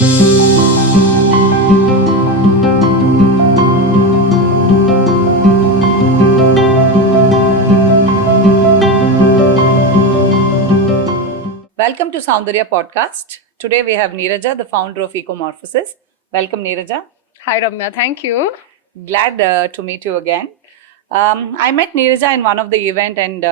Welcome to Soundarya Podcast. Today we have Neeraja, the founder of Ecomorphosis. Welcome, Neeraja. Hi, Ramya. Thank you. Glad to meet you again. I met Neeraja in one of the event and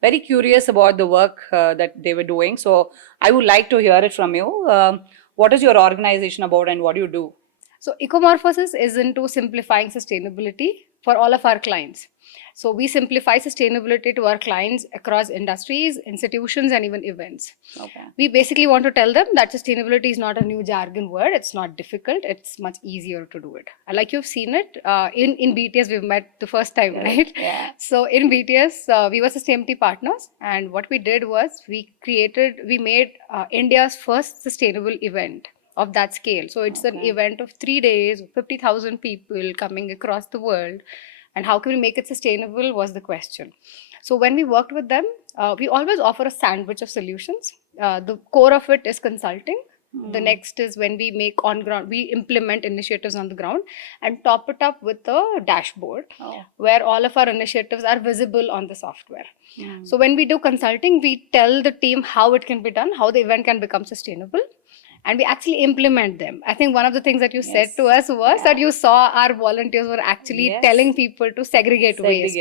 very curious about the work that they were doing. So I would like to hear it from you. What is your organization about and what do you do? So, Ecomorphosis is into simplifying sustainability for all of our clients. So, we simplify sustainability to our clients across industries, institutions, and even events. Okay. We basically want to tell them that sustainability is not a new jargon word. It's not difficult. It's much easier to do it. Like you've seen it in BTS, we've met the first time, right? Yeah. So in BTS, we were sustainability partners, and what we did was we made India's first sustainable event of that scale. So it's an event of 3 days, 50,000 people coming across the world. And how can we make it sustainable was the question. So when we worked with them, we always offer a sandwich of solutions. The core of it is consulting. The next is when we make on ground, we implement initiatives on the ground and top it up with a dashboard where all of our initiatives are visible on the software. So when we do consulting, we tell the team how it can be done, how the event can become sustainable, and we actually implement them. I think one of the things that you said to us was that you saw our volunteers were actually telling people to segregate waste.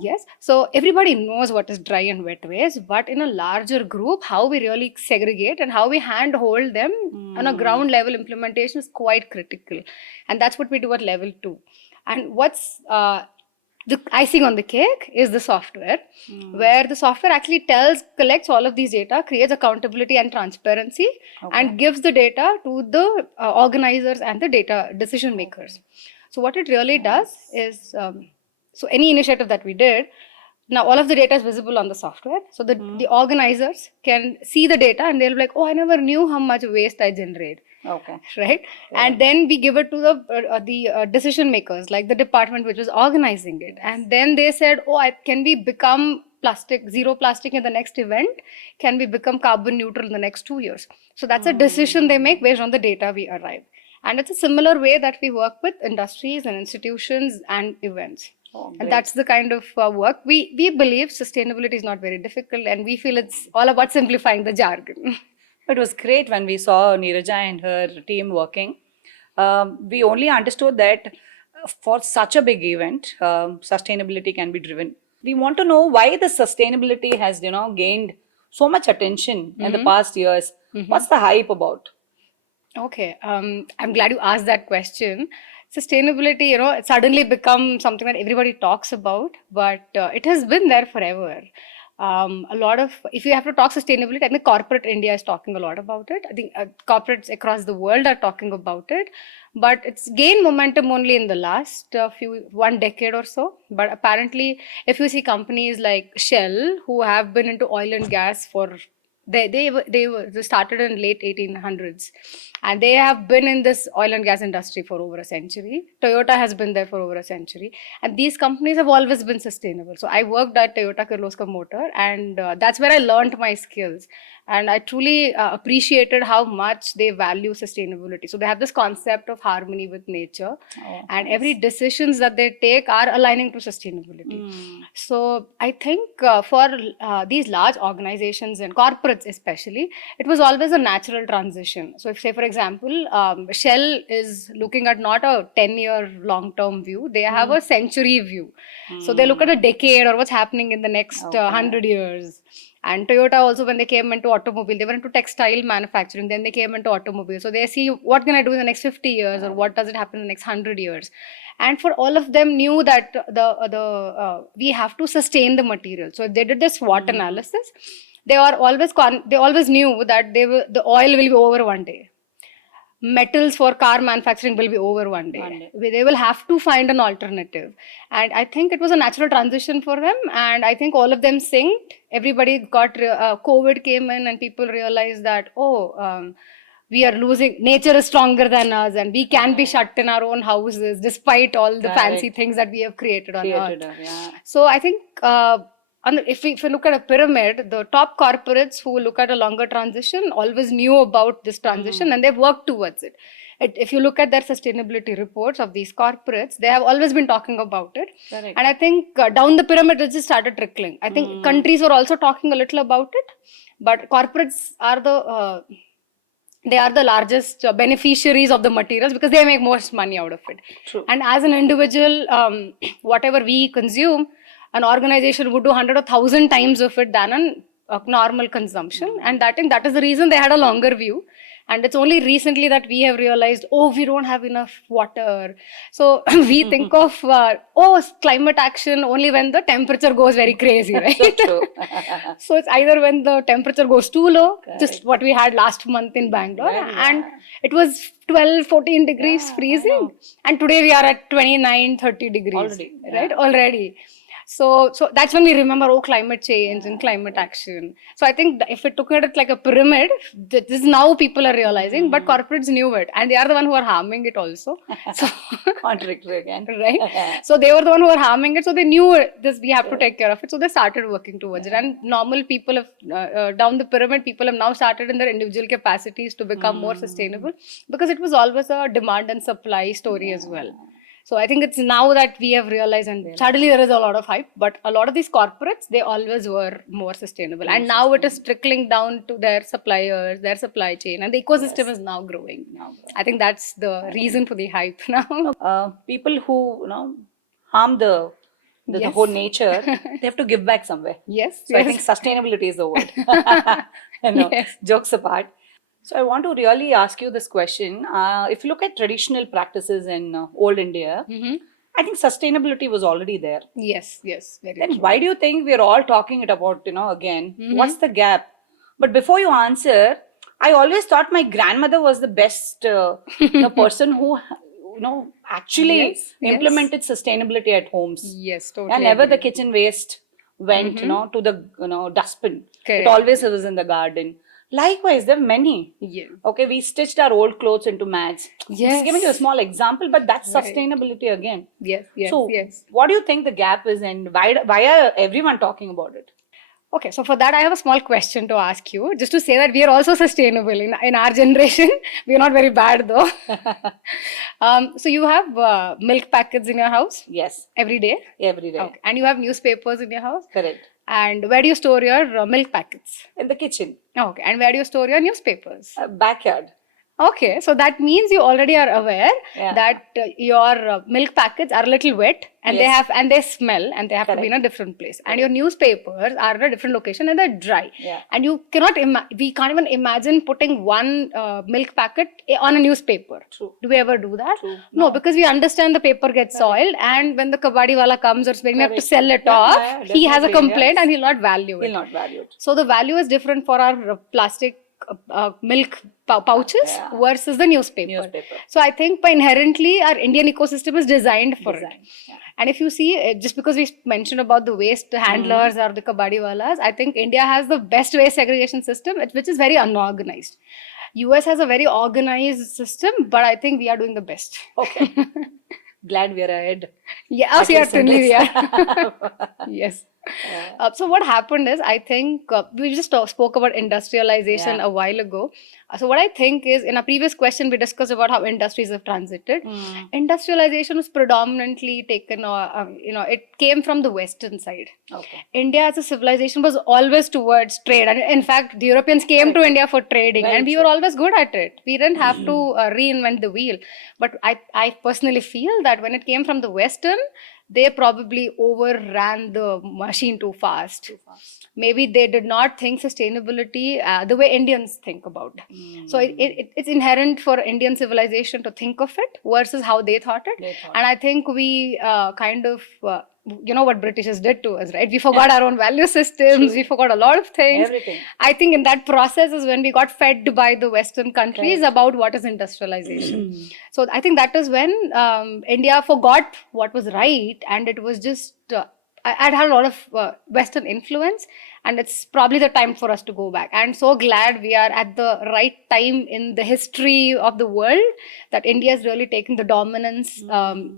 Yes. So everybody knows what is dry and wet waste, but in a larger group, how we really segregate and how we handhold them on a ground level implementation is quite critical. And that's what we do at level 2. And what's the icing on the cake is the software, where the software actually collects all of these data, creates accountability and transparency, and gives the data to the organizers and the data decision makers. So what it really does is, so any initiative that we did, now all of the data is visible on the software. So the organizers can see the data and they'll be like, oh, I never knew how much waste I generate. Okay. Right. Yeah. And then we give it to the decision makers, like the department which was organizing it. And then they said, oh, can we become zero plastic in the next event? Can we become carbon neutral in the next 2 years? So that's a decision they make based on the data we arrive. And it's a similar way that we work with industries and institutions and events. And that's the kind of work. We believe sustainability is not very difficult, and we feel it's all about simplifying the jargon. It was great when we saw Neeraja and her team working. We only understood that for such a big event, sustainability can be driven. We want to know why the sustainability has, gained so much attention in the past years. What's the hype about? Okay, I'm glad you asked that question. Sustainability, it suddenly become something that everybody talks about, but it has been there forever. If you have to talk sustainability, I think corporate India is talking a lot about it. I think corporates across the world are talking about it, but it's gained momentum only in the last 1 decade or so. But apparently, if you see companies like Shell, who have been into oil and gas for they started in late 1800s, and they have been in this oil and gas industry for over a century. Toyota has been there for over a century, and these companies have always been sustainable. So I worked at Toyota Kirloskar Motor, and that's where I learned my skills. And I truly appreciated how much they value sustainability. So they have this concept of harmony with nature, and every decisions that they take are aligning to sustainability. So I think for these large organizations and corporates especially, it was always a natural transition. So if, say for example, Shell is looking at not a 10-year long-term view, they have a century view. So they look at a decade or what's happening in the next 100 years. And Toyota also, when they came into automobile, they were into textile manufacturing, then they came into automobile. So they see, what can I do in the next 50 years, or what does it happen in the next 100 years? And for all of them knew that we have to sustain the material. So they did this SWOT analysis. They always knew that the oil will be over one day. Metals for car manufacturing will be over one day. They will have to find an alternative. And I think it was a natural transition for them. And I think all of them synced. Everybody got, COVID came in and people realized that, we are losing, nature is stronger than us, and we can be shut in our own houses despite all the fancy things that we have created on Earth. So I think if you look at a pyramid, the top corporates who look at a longer transition always knew about this transition and they've worked towards it. If you look at their sustainability reports of these corporates, they have always been talking about it. Correct. And I think down the pyramid, it just started trickling. I think countries were also talking a little about it, but corporates are they are the largest beneficiaries of the materials because they make most money out of it. True. And as an individual, whatever we consume, an organization would do 100 or 1,000 times of it than a normal consumption. And that is the reason they had a longer view. And it's only recently that we have realized, we don't have enough water. So we think of, climate action only when the temperature goes very crazy, right? So true. So it's either when the temperature goes too low, Correct. just what we had last month in Bangalore, Yeah. and it was 12, 14 degrees Yeah, I freezing. know. And today we are at 29, 30 degrees. Already, Right? yeah. Already. So that's when we remember, climate change and climate action. So I think if we took it like a pyramid, this is now people are realizing, but corporates knew it. And they are the one who are harming it also. So, Contradictory again. right? So they were the one who were harming it. So they knew this, we have to take care of it. So they started working towards it. And normal people have, down the pyramid, people have now started in their individual capacities to become more sustainable, because it was always a demand and supply story as well. So I think it's now that we have realized, and suddenly there is a lot of hype, but a lot of these corporates, they always were more sustainable. And now it is trickling down to their suppliers, their supply chain, and the ecosystem is now growing. I think that's the reason for the hype now. People who harm the Yes. whole nature, they have to give back somewhere. Yes. So I yes. think sustainability is the word. Yes. Jokes apart. So I want to really ask you this question. If you look at traditional practices in old India, Mhm. I think sustainability was already there. Yes. Very Then true. why do you think we're all talking it about, again? Mm-hmm. What's the gap? But before you answer, I always thought my grandmother was the best person who, actually Yes, yes. implemented sustainability at homes. Yes, totally. And never the agree. kitchen waste went, to the dustbin. Correct. It always was in the garden. Likewise, there are many. Yeah. Okay, we stitched our old clothes into mats. Yes. Just giving you a small example, but that's Right. sustainability again. Yes. So, Yes. what do you think the gap is, and why are everyone talking about it? Okay, so for that, I have a small question to ask you, just to say that we are also sustainable in our generation. We are not very bad though. So you have milk packets in your house Yes, every day, every day. okay, and you have newspapers in your house. Correct. And where do you store your milk packets? In the kitchen, Okay, and where do you store your newspapers? backyard. Okay, so that means you already are aware Yeah. that your milk packets are a little wet, and Yes. they smell, and they have to be in a different place. And your newspapers are in a different location and they're dry. Yeah. And you cannot we can't even imagine putting one milk packet on a newspaper. True. Do we ever do that? True. No, because we understand the paper gets soiled, and when the kabadi wala comes or when we have to Correct. sell it Yeah, off, yeah, he has a definitely, complaint yes. and he'll not value it. Will not value it. So the value is different for our plastic milk pouches Yeah. versus the newspaper. Newspaper. So I think by inherently our Indian ecosystem is designed for Design. it. Yeah. And if you see, just because we mentioned about the waste handlers or the kabadi walas, I think India has the best waste segregation system, which is very unorganized. US has a very organized system, but I think we are doing the best. Okay. Glad we are ahead. Yeah, At least in certainly we this. are. Yes. So what happened is, I think we just spoke about industrialization Yeah. a while ago. So what I think is, in a previous question, we discussed about how industries have transited. Industrialization was predominantly taken, it came from the Western side. Okay. India as a civilization was always towards trade. And in fact, the Europeans came to India for trading, Very and we true. were always good at it. We didn't have to reinvent the wheel. But I personally feel that when it came from the Western, they probably overran the machine too fast. Maybe they did not think sustainability the way Indians think about. So it's inherent for Indian civilization to think of it versus how they thought it. They thought. And I think we kind of, what Britishers did to us, right? We forgot our own value systems. We forgot a lot of things. Everything. I think in that process is when we got fed by the Western countries about what is industrialization. So I think that is when India forgot what was right, and it was just, I'd had a lot of Western influence, and it's probably the time for us to go back. And so glad we are at the right time in the history of the world that India is really taking the dominance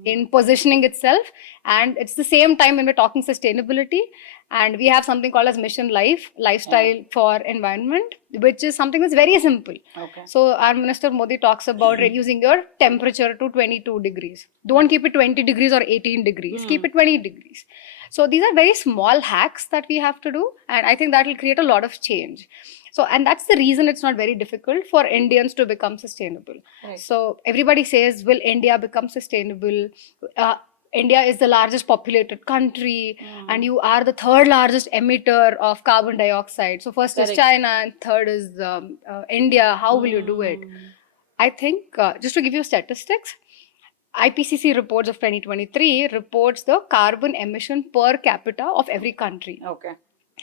in positioning itself. And it's the same time when we're talking sustainability. And we have something called as Mission Life, lifestyle for environment, which is something that's very simple. Okay. So our Minister Modi talks about reducing your temperature to 22 degrees. Don't keep it 20 degrees or 18 degrees. Keep it 20 degrees. So these are very small hacks that we have to do, and I think that will create a lot of change. So, and that's the reason it's not very difficult for Indians to become sustainable. Right. So everybody says, will India become sustainable? India is the largest populated country, and you are the third largest emitter of carbon dioxide. So first is Correct. China and third is India. How will you do it? I think, just to give you statistics, IPCC reports of 2023 reports the carbon emission per capita of every country. Okay.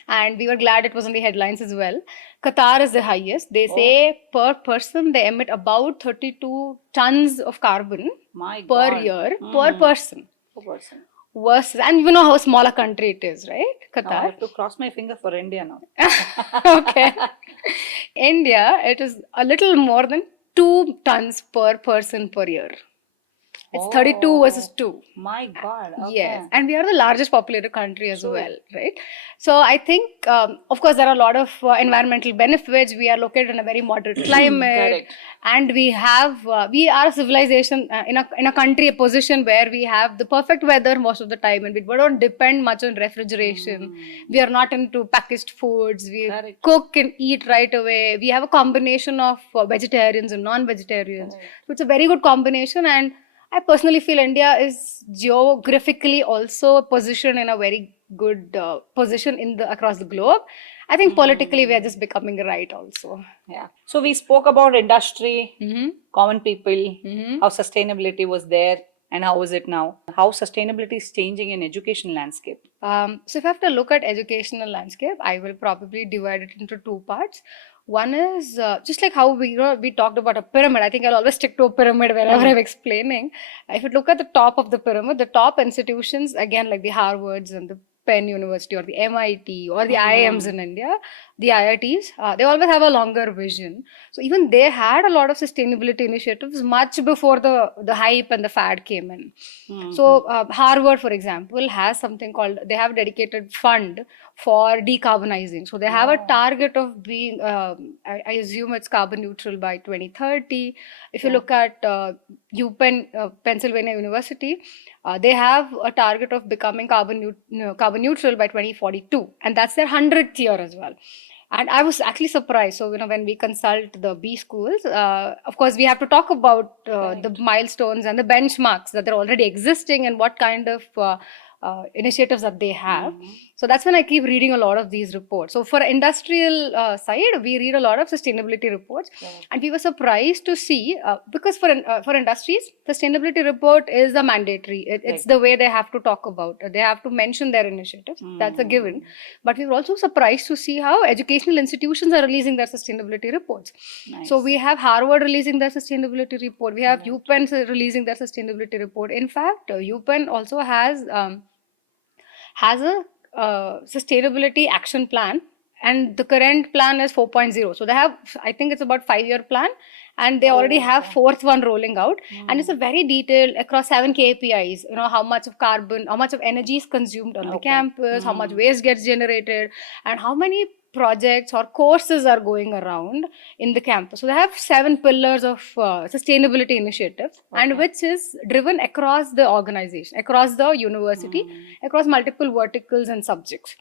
And we were glad it was on the headlines as well. Qatar is the highest. They say per person they emit about 32 tons of carbon My per God. year per person. Per person. Versus, and you know how small a country it is, right? Now I Qatar. have to cross my finger for India now. Okay. India, it is a little more than 2 tons per person per year. It's 32 versus 2. My God. Okay. Yes, and we are the largest populated country as True. well, right? So I think, of course, there are a lot of environmental benefits. We are located in a very moderate climate, Correct. and we are a civilization in a country, a position where we have the perfect weather most of the time, and we don't depend much on refrigeration. We are not into packaged foods. We Correct. cook and eat right away. We have a combination of vegetarians and non-vegetarians. Correct. So it's a very good combination, and I personally feel India is geographically also positioned in a very good position across the globe. I think politically we are just becoming right also. Yeah. So we spoke about industry, common people, Mhm. how sustainability was there and how is it now? How sustainability is changing in education landscape. So if I have to look at educational landscape, I will probably divide it into 2 parts. One is just like how we talked about a pyramid. I think I'll always stick to a pyramid wherever I'm explaining. If you look at the top of the pyramid, the top institutions, again, like the Harvards and the Penn University or the MIT or the IIMs in India, the IITs, they always have a longer vision. So even they had a lot of sustainability initiatives much before the hype and the fad came in. So Harvard, for example, has something called, they have a dedicated fund for decarbonizing. So they have a target of being, I assume it's carbon neutral by 2030. If you look at UPenn, Pennsylvania University, they have a target of becoming carbon neutral by 2042, and that's their 100th year as well. And I was actually surprised. So, when we consult the B schools, of course, we have to talk about the milestones and the benchmarks that are already existing and what kind of initiatives that they have. So that's when I keep reading a lot of these reports. So for industrial side, we read a lot of sustainability reports, and we were surprised to see because for industries, sustainability report is a mandatory. It's the way they have to talk about. They have to mention their initiatives. That's a given. But we were also surprised to see how educational institutions are releasing their sustainability reports. Nice. So we have Harvard releasing their sustainability report. We have UPenn releasing their sustainability report. In fact, UPenn also has a sustainability action plan, and the current plan is 4.0. So they have, I think it's about 5-year plan, and they already have 4th one rolling out, and it's a very detailed across 7 KPIs. How much of carbon, how much of energy is consumed on the campus, how much waste gets generated, and how many projects or courses are going around in the campus. So they have 7 pillars of sustainability initiatives, and which is driven across the organization, across the university, across multiple verticals and subjects.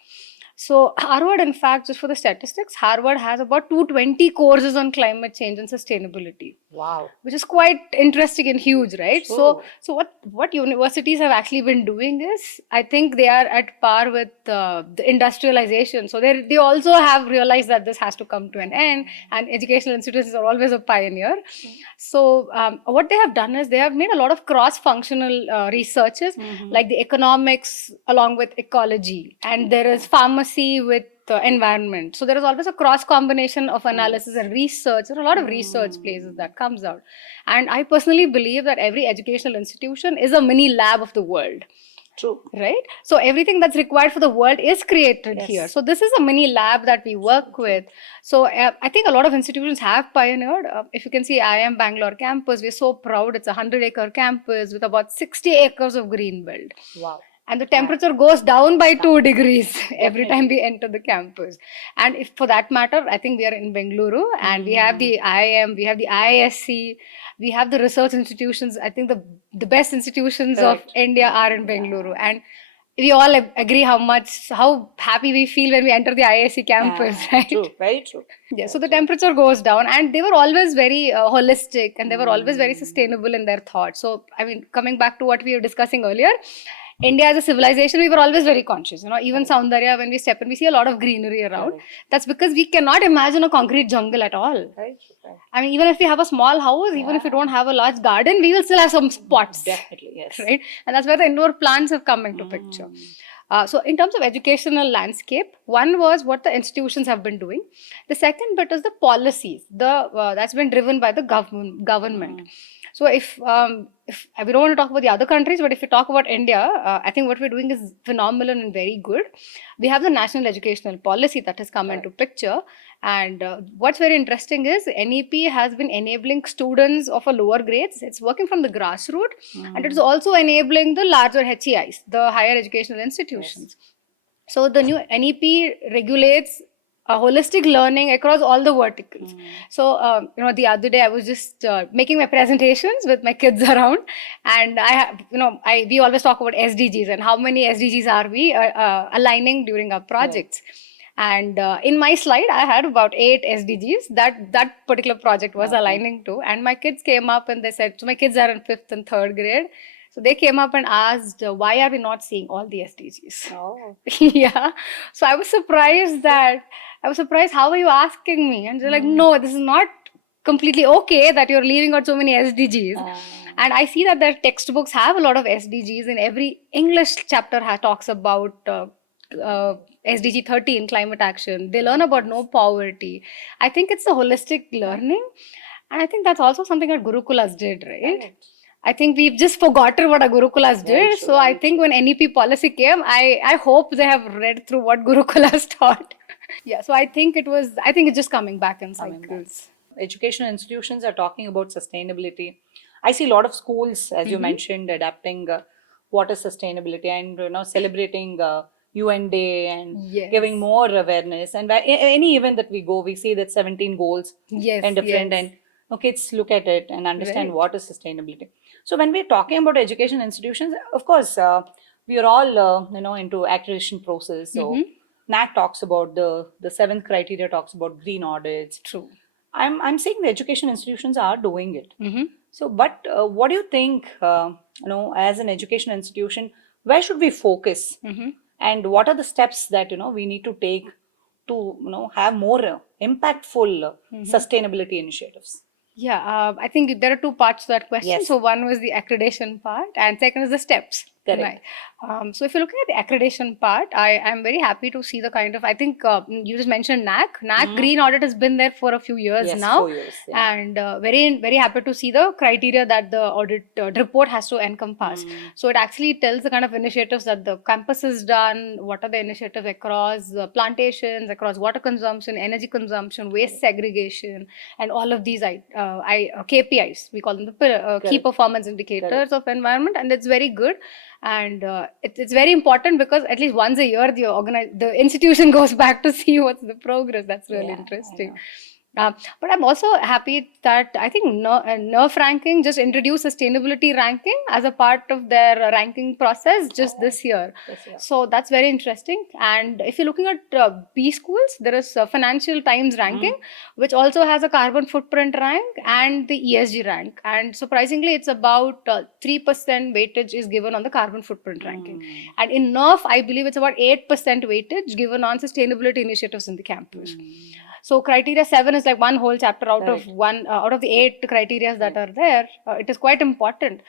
So Harvard, in fact, just for the statistics, Harvard has about 220 courses on climate change and sustainability. Wow. Which is quite interesting and huge, right? True. So what universities have actually been doing is, I think they are at par with the industrialization. So they also have realized that this has to come to an end, and educational institutions are always a pioneer. So what they have done is they have made a lot of cross-functional researches, like the economics along with ecology, and there is pharmacy with environment. So there is always a cross combination of analysis and research. There are a lot of research places that comes out. And I personally believe that every educational institution is a mini lab of the world. True. Right? So everything that's required for the world is created here. So this is a mini lab that we work with. So I think a lot of institutions have pioneered. If you can see IIM Bangalore campus, we're so proud. It's a 100-acre campus with about 60 acres of green belt. Wow. and the temperature goes down by 2 degrees every time we enter the campus. And if for that matter, I think we are in Bengaluru, and we have the IIM, we have the IISc, we have the research institutions. I think the best institutions of Correct. India are in Bengaluru, and we all agree how happy we feel when we enter the IISc campus, right? True, very true. Yeah, so the temperature goes down, and they were always very holistic, and they were always very sustainable in their thoughts. So, I mean, coming back to what we were discussing earlier, India as a civilization, we were always very conscious. You know, even Saundarya, when we step in, we see a lot of greenery around. Correct. That's because we cannot imagine a concrete jungle at all. Right, right. I mean, even if we have a small house, even if we don't have a large garden, we will still have some spots. Definitely, yes. Right? And that's where the indoor plants have come into picture. So in terms of educational landscape, one was what the institutions have been doing. The second bit is the policies. That's been driven by the government. So if we don't want to talk about the other countries, but if we talk about India, I think what we're doing is phenomenal and very good. We have the National Educational Policy that has come into picture. And what's very interesting is NEP has been enabling students of a lower grades. It's working from the grassroots, and it is also enabling the larger HEIs, the higher educational institutions. So the new NEP regulates holistic learning across all the verticals. So, the other day I was just making my presentations with my kids around, and we always talk about SDGs and how many SDGs are we aligning during our projects. And in my slide, I had about 8 SDGs that particular project was aligning to. And my kids came up and they said, so my kids are in 5th and 3rd grade. So they came up and asked, why are we not seeing all the SDGs? Oh. Yeah. So I was surprised how are you asking me? And they're like, no, this is not completely okay that you're leaving out so many SDGs. And I see that their textbooks have a lot of SDGs. In every English chapter talks about SDG 13, climate action. They learn about no poverty. I think it's a holistic learning. And I think that's also something that Gurukulas did, right? I think we've just forgotten what our Gurukulas did. So I think when NEP policy came, I hope they have read through what Gurukulas taught. Yeah, so I think it's just coming back in cycles. Educational institutions are talking about sustainability. I see a lot of schools, as you mentioned, adapting water sustainability and celebrating UN Day and giving more awareness. And any event that we go, we see that 17 goals and different and kids look at it and understand what is sustainability. So when we're talking about education institutions, of course, we are all into accreditation process. So NAC talks about the 7th criteria talks about green audits. True. I'm saying the education institutions are doing it. So, but what do you think? As an education institution, where should we focus? And what are the steps that we need to take to have more impactful sustainability initiatives? Yeah, I think there are 2 parts to that question. Yes. So one was the accreditation part, and second is the steps. Correct. Right. So if you're looking at the accreditation part, I am very happy to see the kind of, I think you just mentioned NAC. NAC Green Audit has been there for a few years now. 4 years. And very, very happy to see the criteria that the audit report has to encompass. So it actually tells the kind of initiatives that the campus has done, what are the initiatives across plantations, across water consumption, energy consumption, waste segregation, and all of these KPIs. We call them the key performance indicators of environment, and it's very good. And it's very important because at least once a year the institution goes back to see what's the progress. That's really interesting. But I'm also happy that I think NERF ranking just introduced sustainability ranking as a part of their ranking process just this year. So that's very interesting. And if you're looking at B schools, there is a Financial Times ranking, which also has a carbon footprint rank and the ESG rank. And surprisingly, it's about 3% weightage is given on the carbon footprint ranking. And in NERF, I believe it's about 8% weightage given on sustainability initiatives in the campus. So criteria 7 is like one whole chapter out of the 8 criteria that are there. It is quite important.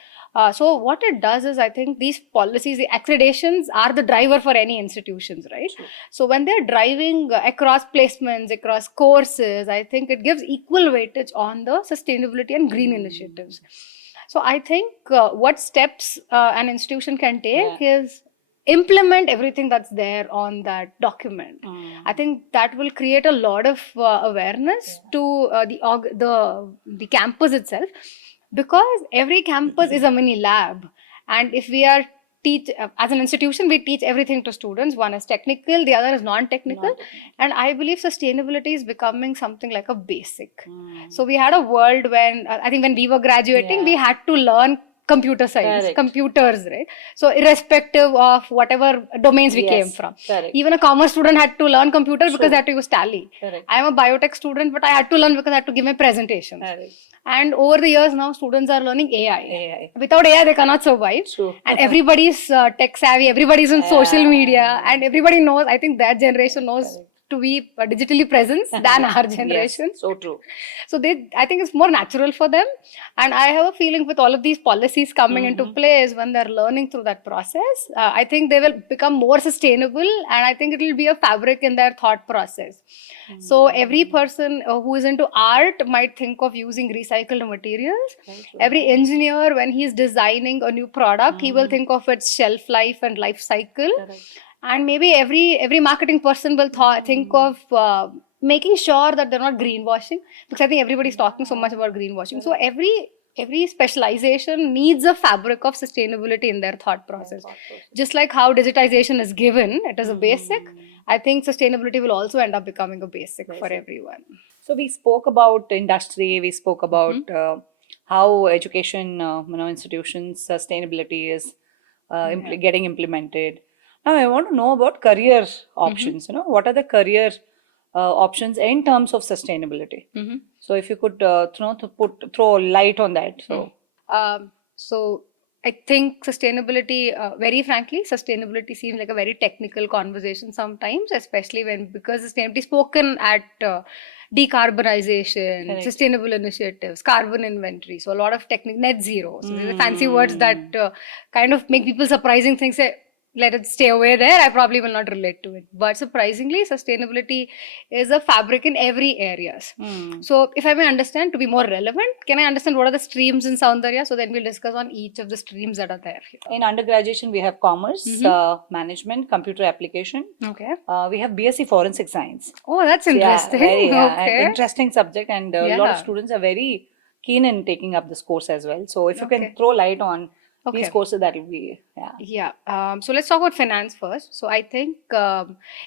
So what it does is, I think these policies, the accreditations are the driver for any institutions, right? True. So when they're driving across placements, across courses, I think it gives equal weightage on the sustainability and green initiatives. So I think what steps an institution can take is implement everything that's there on that document. I think that will create a lot of awareness to the campus itself, because every campus is a mini lab, and if we are teach, as an institution, we teach everything to students. One is technical, the other is non-technical. And I believe sustainability is becoming something like a basic. So we had a world when, I think when we were graduating, we had to learn computer science, Correct. computers, right? So irrespective of whatever domains we came from. Correct. Even a commerce student had to learn computer because they had to use Tally. Correct. I am a biotech student, but I had to learn because I had to give my presentations. Correct. And over the years now, students are learning AI. AI. Without AI, they cannot survive. True. And everybody's tech savvy, everybody's on social media, and everybody knows, I think that generation knows to be digitally present than our generation. Yes, so true. So I think it's more natural for them. And I have a feeling with all of these policies coming into place, when they're learning through that process, I think they will become more sustainable, and I think it will be a fabric in their thought process. So every person who is into art might think of using recycled materials. Every engineer, when he's designing a new product, he will think of its shelf life and life cycle. And maybe every marketing person will think of making sure that they're not greenwashing, because I think everybody's talking so much about greenwashing. So every specialization needs a fabric of sustainability in their thought process. Just like how digitization is given, it is a basic. I think sustainability will also end up becoming a basic for everyone. So we spoke about industry, we spoke about how education, institutions, sustainability is getting implemented. Now I want to know about career options. What are the career options in terms of sustainability? So if you could throw light on that. So I think sustainability, very frankly, sustainability seems like a very technical conversation sometimes, especially because sustainability is spoken at decarbonization, sustainable initiatives, carbon inventory. So a lot of net zero. So these are fancy words that kind of make people surprising things say, let it stay away there. I probably will not relate to it. But surprisingly, sustainability is a fabric in every areas. So if I may understand, to be more relevant, can I understand what are the streams in Saundarya? So then we'll discuss on each of the streams that are there here. In undergraduation, we have commerce, management, computer application. Okay. We have BSc Forensic Science. Oh, that's interesting. Okay. Interesting subject, and a lot of students are very keen in taking up this course as well. So if you can throw light on these courses, that will be, so let's talk about finance first. So I think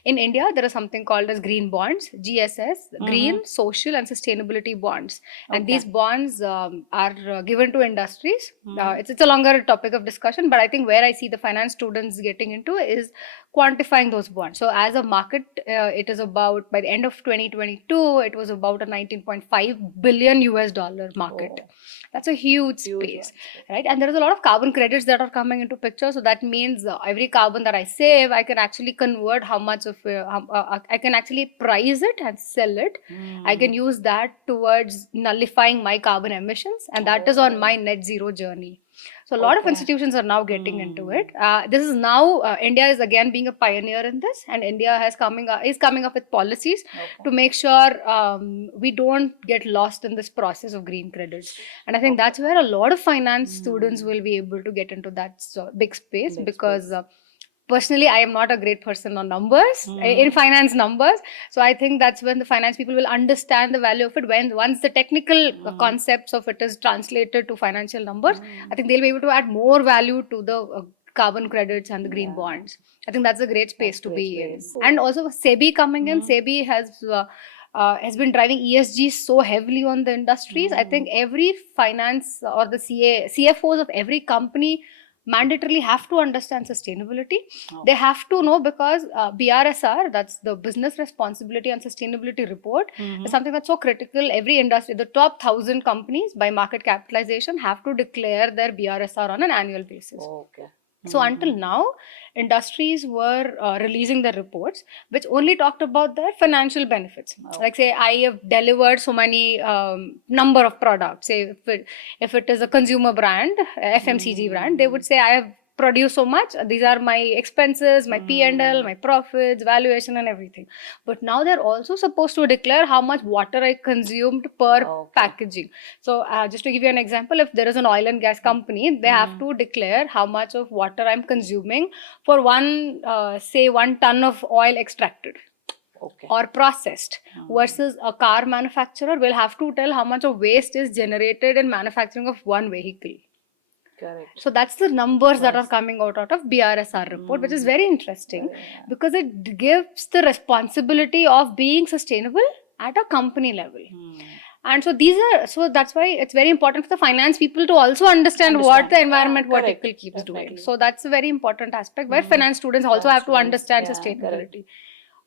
in India, there is something called as green bonds, GSS, green, social and sustainability bonds. And these bonds are given to industries. It's a longer topic of discussion, but I think where I see the finance students getting into is quantifying those bonds. So as a market, it is about, by the end of 2022, it was about a $19.5 billion US market. That's a huge space, right? And there is a lot of carbon credits that are coming into picture. So that means every carbon that I save, I can actually convert how much of I can actually price it and sell it. I can use that towards nullifying my carbon emissions, and that is on my net zero journey. So a lot of institutions are now getting into it. This is now, India is again being a pioneer in this, and India is coming up with policies to make sure we don't get lost in this process of green credits. And I think that's where a lot of finance students will be able to get into that big space, because personally, I am not a great person on numbers, in finance numbers. So I think that's when the finance people will understand the value of it. Once the technical concepts of it is translated to financial numbers, I think they'll be able to add more value to the carbon credits and the green bonds. I think that's a great space to be in. And also SEBI coming in, SEBI has been driving ESG so heavily on the industries. I think every finance or the CFOs of every company mandatorily have to understand sustainability. They have to know, because BRSR, that's the Business Responsibility and Sustainability Report, is something that's so critical. Every industry, the top 1,000 companies by market capitalization have to declare their BRSR on an annual basis. So until now, industries were releasing their reports, which only talked about their financial benefits. Like say, I have delivered so many number of products. Say if it is a consumer brand, FMCG brand, they would say I have produced so much. These are my expenses, my P&L, my profits, valuation and everything. But now they're also supposed to declare how much water I consumed per packaging. So just to give you an example, if there is an oil and gas company, they have to declare how much of water I'm consuming for one ton of oil extracted. Or processed, versus a car manufacturer will have to tell how much of waste is generated in manufacturing of one vehicle. Correct. So that's the numbers that are Nice. coming out of BRSR report, which is very interesting Yeah. because it gives the responsibility of being sustainable at a company level. And so that's why it's very important for the finance people to also understand what Understand. the environment Yeah, correct. vertical keeps doing. Definitely. So that's a very important aspect where finance students also have to Finance students, understand yeah, correct.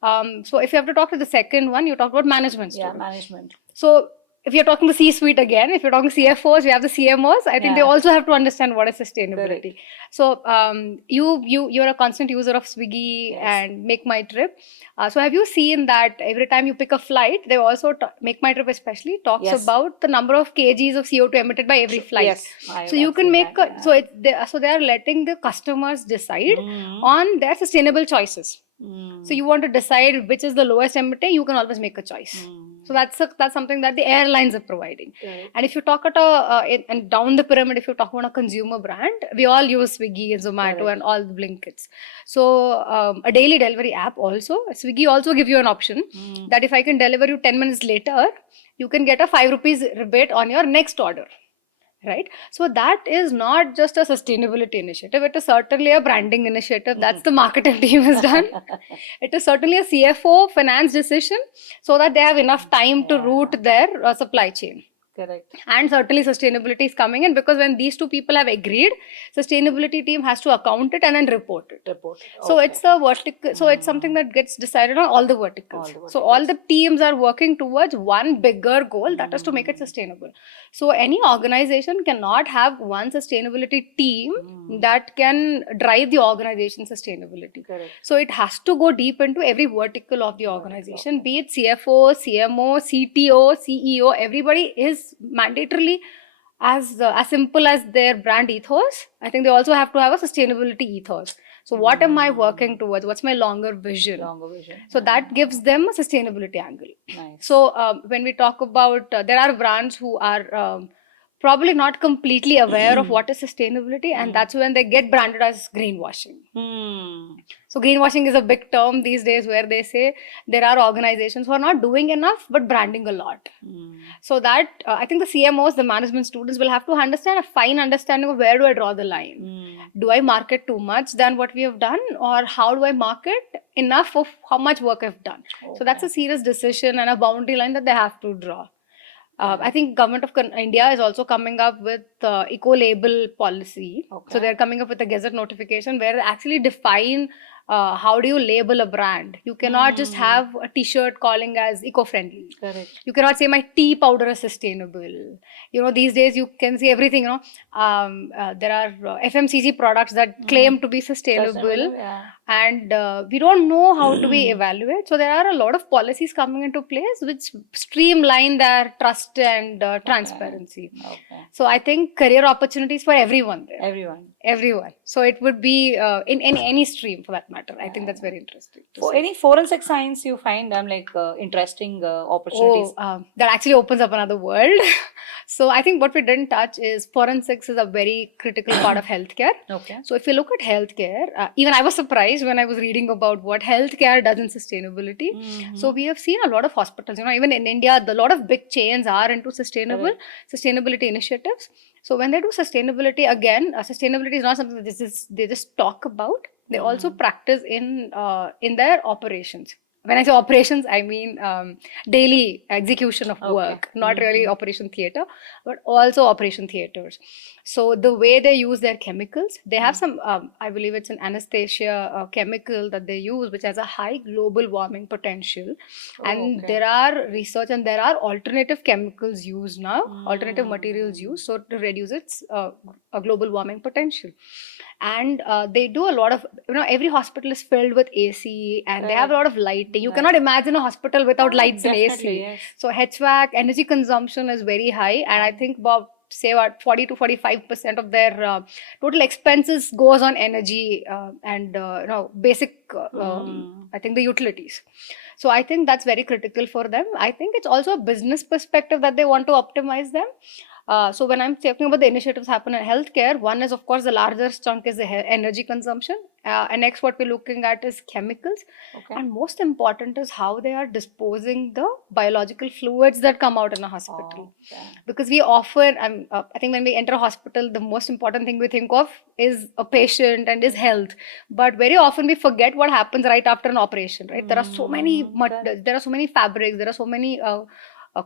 sustainability. So if you have to talk to the second one, you talk about management Yeah, students. management. So if you're talking the C-suite again, if you're talking CFOs, we have the CMOs. I think they Yeah. also have to understand what is sustainability. Correct. So you're a constant user of Swiggy Yes. and Make My Trip. So have you seen that every time you pick a flight, they also Make My Trip especially talks Yes. about the number of kgs of CO2 emitted by every flight. Yes. So you can make so they are letting the customers decide on their sustainable choices. So you want to decide which is the lowest emitter, you can always make a choice. So that's something that the airlines are providing. Correct. And if you talk at and down the pyramid, if you talk about a consumer brand, we all use Swiggy and Zomato Correct. and all the Blinkits. So a daily delivery app also, Swiggy also give you an option that if I can deliver you 10 minutes later, you can get a 5 rupees rebate on your next order. Right. So that is not just a sustainability initiative. It is certainly a branding initiative. That's the marketing team has done. It is certainly a CFO finance decision so that they have enough time to route their supply chain. Correct. And certainly sustainability is coming in because when these two people have agreed, sustainability team has to account it and then report it. So Okay. it's a vertical. So it's something that gets decided on all the verticals. So all the teams are working towards one bigger goal, that is to make it sustainable. So any organization cannot have one sustainability team that can drive the organization sustainability. Correct. So it has to go deep into every vertical of the organization, be it CFO, CMO, CTO, CEO. Everybody is mandatorily as simple as their brand ethos. I think they also have to have a sustainability ethos. So what am I working towards? What's my longer vision? So that gives them a sustainability angle. Nice. So when we talk about, there are brands who are probably not completely aware of what is sustainability, and that's when they get branded as greenwashing. So greenwashing is a big term these days where they say there are organizations who are not doing enough but branding a lot. So that I think the CMOs, the management students will have to understand a fine understanding of where do I draw the line. Do I market too much than what we have done, or how do I market enough of how much work I've done? So that's a serious decision and a boundary line that they have to draw. I think government of India is also coming up with eco-label policy. So they're coming up with a gazette notification where they actually define how do you label a brand. You cannot just have a t-shirt calling as eco-friendly. Correct. You cannot say my tea powder is sustainable. These days you can see everything. There are FMCG products that claim to be sustainable. And we don't know how do we evaluate. So there are a lot of policies coming into place which streamline their trust and transparency. So I think career opportunities for everyone there. Everyone. So it would be in any stream for that matter. I think that's very interesting. For any forensic science you find interesting opportunities? That actually opens up another world. So I think what we didn't touch is forensics is a very critical part of healthcare. Okay. So if you look at healthcare, even I was surprised when I was reading about what healthcare does in sustainability. So we have seen a lot of hospitals, even in India, a lot of big chains are into sustainability initiatives. So when they do sustainability, again, sustainability is not something that they just talk about. They also practice in their operations. When I say operations, I mean daily execution of work, not really operation theater, but also operation theaters. So the way they use their chemicals, they have some, I believe it's an anesthesia chemical that they use, which has a high global warming potential. And there are research and there are alternative chemicals used now, alternative materials used, so to reduce its global warming potential. And they do a lot of, every hospital is filled with AC and they have a lot of lighting. You cannot imagine a hospital without lights and AC. Yes. So HVAC, energy consumption is very high. And I think about 40 to 45% of their total expenses goes on energy and basic, I think the utilities. So I think that's very critical for them. I think it's also a business perspective that they want to optimize them. So when I'm talking about the initiatives happen in healthcare, one is of course the largest chunk is the energy consumption, and next what we're looking at is chemicals, Okay. and most important is how they are disposing the biological fluids that come out in a hospital. Oh, yeah. Because we often, I think when we enter a hospital, the most important thing we think of is a patient and his health. But very often we forget what happens right after an operation, right? There are so many, Correct. there are so many fabrics, there are so many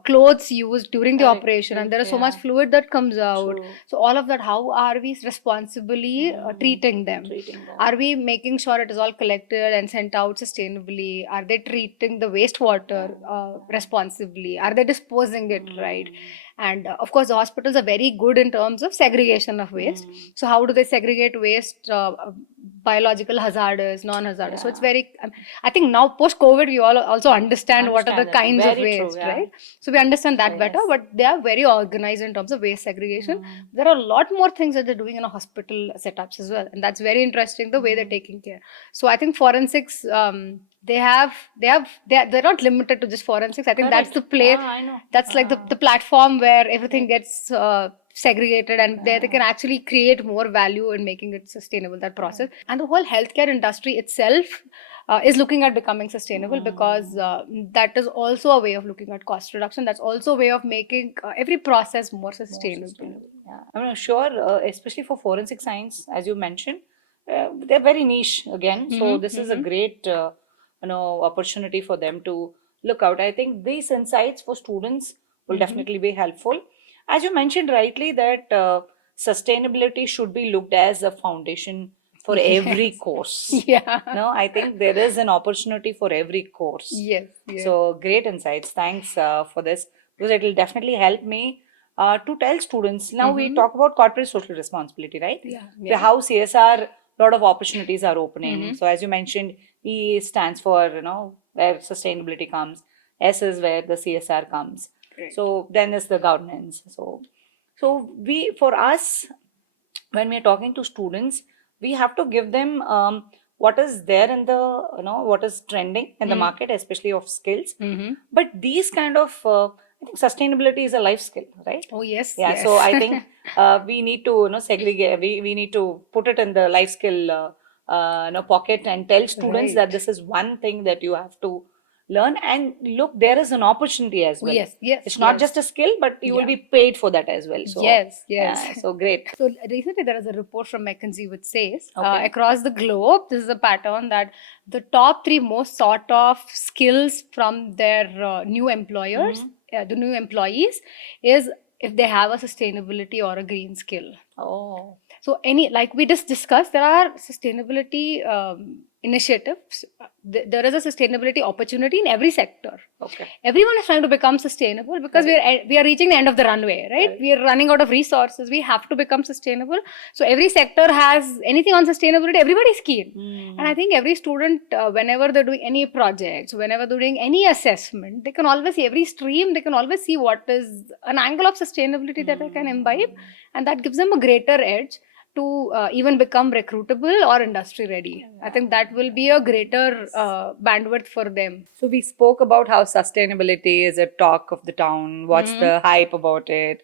clothes used during the Correct. operation, and there is so much Yeah. fluid that comes out. True. So all of that, how are we responsibly treating them? Treating them. Are we making sure it is all collected and sent out sustainably? Are they treating the wastewater responsibly? Are they disposing it right? And of course, the hospitals are very good in terms of segregation of waste. So how do they segregate waste, biological hazardous, non-hazardous? So it's very, I think now post-COVID, we all also understand what are the Understand that. kinds of Very true, waste, yeah. right? So we understand that better, Yes. but they are very organized in terms of waste segregation. There are a lot more things that they're doing in a hospital setups as well, and that's very interesting the way they're taking care. So I think forensics, they're not limited to just forensics. I think that's the Correct. place. I know. That's like the platform where everything gets segregated, and there they can actually create more value in making it sustainable, that process. And the whole healthcare industry itself is looking at becoming sustainable, because that is also a way of looking at cost reduction. That's also a way of making every process more sustainable. Yeah, I'm sure, especially for forensic science, as you mentioned, they're very niche again. So this is a great, opportunity for them to look out. I think these insights for students will definitely be helpful. As you mentioned rightly, that sustainability should be looked as a foundation for every course. Yeah. No, I think there is an opportunity for every course. Yes. So great insights. Thanks for this, because it will definitely help me to tell students. Now we talk about corporate social responsibility, right? Yeah. How CSR, lot of opportunities are opening. So as you mentioned, E stands for where sustainability comes. S is where the CSR comes. Right. So then is the governance. So for us, when we're talking to students, we have to give them what is there in the what is trending in the market, especially of skills. But these kind of I think sustainability is a life skill, right? Oh yes. Yeah. Yes. So I think we need to segregate. We need to put it in the life skill pocket and tell students Right. that this is one thing that you have to learn. And look, there is an opportunity as well. Yes. It's not just a skill, but you will be paid for that as well. So Yes. so great. So recently there is a report from McKinsey which says Okay. across the globe, this is a pattern that the top 3 most sought of skills from their new employers, the new employees, is if they have a sustainability or a green skill. Oh. So like we just discussed, there are sustainability initiatives. There is a sustainability opportunity in every sector. Okay. Everyone is trying to become sustainable, because we are reaching the end of the runway, right? We are running out of resources. We have to become sustainable. So every sector has anything on sustainability. Everybody's keen. And I think every student, whenever they're doing any projects, whenever they're doing any assessment, they can always see every stream. They can always see what is an angle of sustainability that they can imbibe, and that gives them a greater edge to even become recruitable or industry ready. I think that will be a greater bandwidth for them. So we spoke about how sustainability is a talk of the town. What's the hype about it?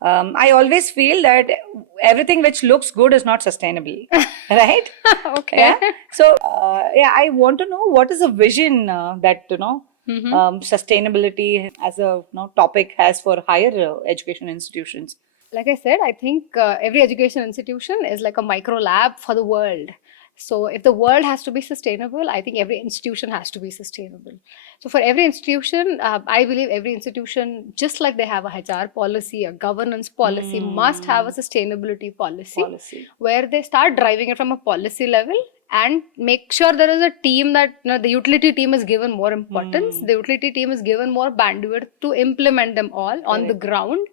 I always feel that everything which looks good is not sustainable, right? Okay. Yeah. So I want to know what is the vision that sustainability as a topic has for higher education institutions. Like I said, I think every education institution is like a micro lab for the world. So if the world has to be sustainable, I think every institution has to be sustainable. So for every institution, I believe every institution, just like they have a HR policy, a governance policy, must have a sustainability policy where they start driving it from a policy level and make sure there is a team that the utility team is given more importance. The utility team is given more bandwidth to implement them all on the ground,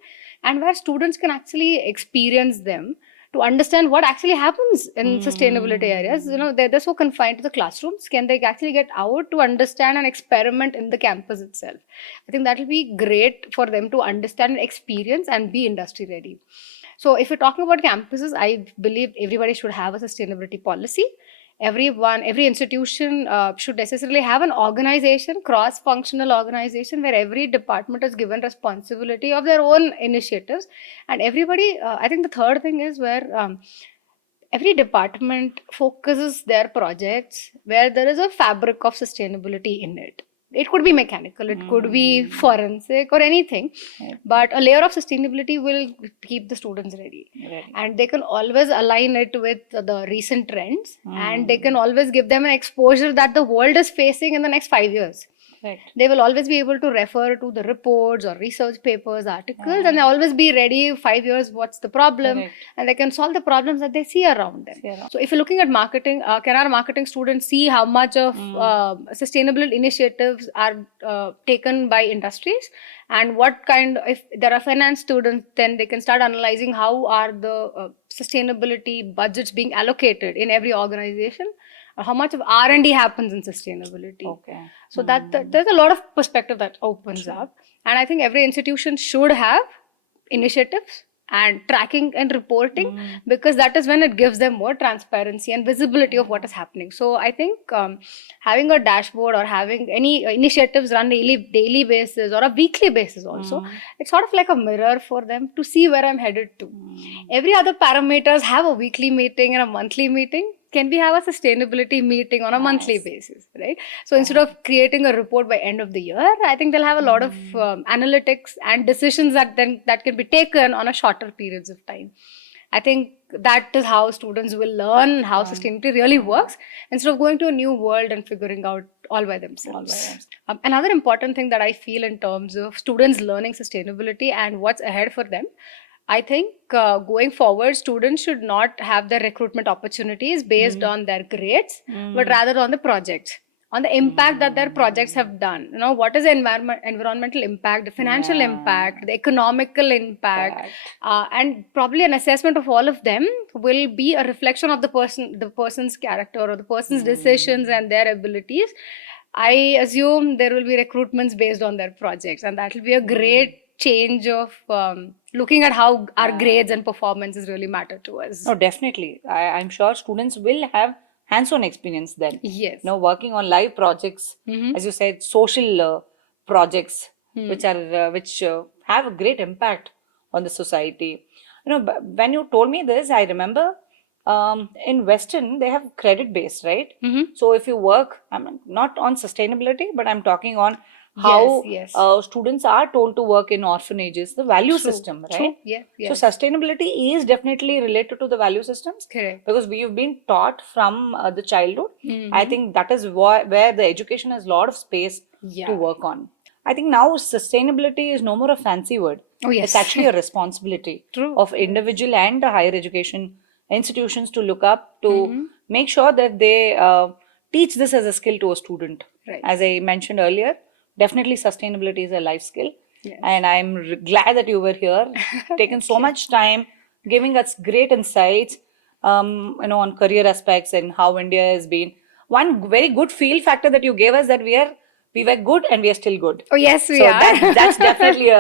and where students can actually experience them to understand what actually happens in sustainability areas. They're so confined to the classrooms. Can they actually get out to understand and experiment in the campus itself? I think that will be great for them to understand and experience and be industry ready. So if you're talking about campuses, I believe everybody should have a sustainability policy. every institution should necessarily have an organization, cross-functional organization, where every department is given responsibility of their own initiatives. And everybody, I think the third thing is where every department focuses their projects where there is a fabric of sustainability in it. It could be mechanical, it could be forensic or anything, but a layer of sustainability will keep the students ready. And they can always align it with the recent trends, and they can always give them an exposure that the world is facing in the next 5 years. Right. They will always be able to refer to the reports or research papers, articles, and they always be ready 5 years, what's the problem, Correct. and they can solve the problems that they see around them. So if you're looking at marketing, can our marketing students see how much of sustainable initiatives are taken by industries, and what kind, if there are finance students, then they can start analyzing how are the sustainability budgets being allocated in every organization, or how much of R&D happens in sustainability. Okay. So that there's a lot of perspective that opens up, and I think every institution should have initiatives and tracking and reporting, because that is when it gives them more transparency and visibility of what is happening. So I think having a dashboard or having any initiatives run daily basis or a weekly basis also, it's sort of like a mirror for them to see where I'm headed to. Every other parameters have a weekly meeting and a monthly meeting. Can we have a sustainability meeting on a monthly basis, right? So instead of creating a report by end of the year, I think they'll have a lot of analytics and decisions that can be taken on a shorter periods of time. I think that is how students will learn how sustainability really works, instead of going to a new world and figuring out all by themselves. Another important thing that I feel in terms of students learning sustainability and what's ahead for them, I think going forward, students should not have their recruitment opportunities based on their grades, but rather on the projects, on the impact that their projects have done. You know, what is the environmental impact, the financial impact, the economical impact, and probably an assessment of all of them will be a reflection of the person's character or the person's decisions and their abilities. I assume there will be recruitments based on their projects, and that will be a great change of looking at how our grades and performances really matter to us. No, definitely. I'm sure students will have hands-on experience then. Yes. You know, working on live projects, as you said, social projects, which have a great impact on the society. You know, when you told me this, I remember in Western they have credit based, right? So if you work, I'm not on sustainability, but I'm talking on how students are told to work in orphanages, the value system, right? True. Yeah. So sustainability is definitely related to the value systems. Correct. Because we've been taught from the childhood. I think that is where the education has a lot of space to work on. I think now sustainability is no more a fancy word. Oh, yes. It's actually a responsibility of individual and the higher education institutions to look up to make sure that they teach this as a skill to a student. Right. As I mentioned earlier, definitely sustainability is a life skill. Yes. And I'm glad that you were here, taken so much time, giving us great insights, on career aspects and how India has been. One very good feel factor that you gave us, that we were good and we are still good. Oh yes, we So are. that's definitely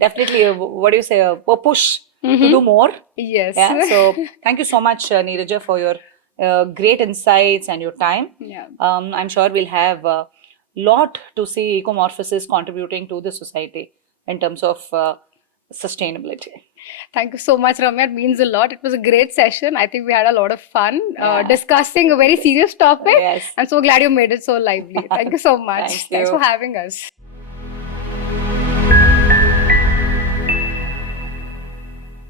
definitely what do you say, a push to do more. Yes. Yeah. So thank you so much, Neeraja, for your great insights and your time. Yeah. I'm sure we'll have lot to see Ecomorphosis contributing to the society in terms of sustainability. Thank you so much, Ramya. It means a lot. It was a great session. I think we had a lot of fun discussing a very serious topic. Yes. I'm so glad you made it so lively. Thank you so much. Thank Thanks you. for having us.